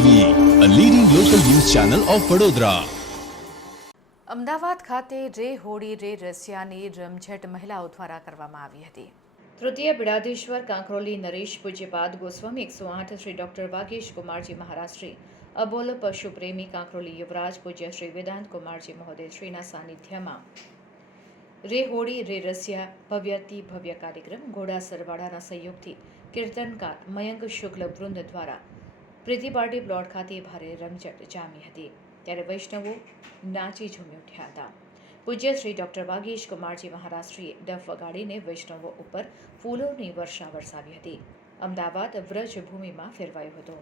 we a leading local news channel of Vadodara Ahmedabad ખાતે રેહોડી રે રશિયાની રમઝટ મહિલાઓ દ્વારા કરવામાં આવી હતી તૃતીય ભિડાધીશ્વર કાંકરોલી नरेश પૂજ્ય パッド ગોસ્વામી 108 શ્રી ડોક્ટર વાઘેશ કુમારજી મહારાષ્ટ્રી અબોલ પશુ પ્રેમી કાંકરોલી युवરાજ પૂજ્ય શ્રી વેદાંત કુમારજી મહેદે શ્રી ના સાનિધ્યમાં રેહોડી રે રશિયા ભવ્યતી ભવ્ય કાર્યક્રમ ઘોડા સરવાડાના સંયોગથી કીર્તન ગaat મયંક શુક્લ બ્રુંદ દ્વારા પ્રીતિ પાર્ટી પ્લોટ ખાતે ભારે રમઝટ જામી હતી ત્યારે વૈષ્ણવો નાચી ઝૂમી ઉઠ્યા હતા પૂજ્ય શ્રી ડૉક્ટર વાગીશ કુમારજી મહારાષ્ટ્રીએ ડફ વગાડીને વૈષ્ણવો ઉપર ફૂલોની વર્ષા વરસાવી હતી અમદાવાદ વ્રજભૂમિમાં ફેરવાયો હતો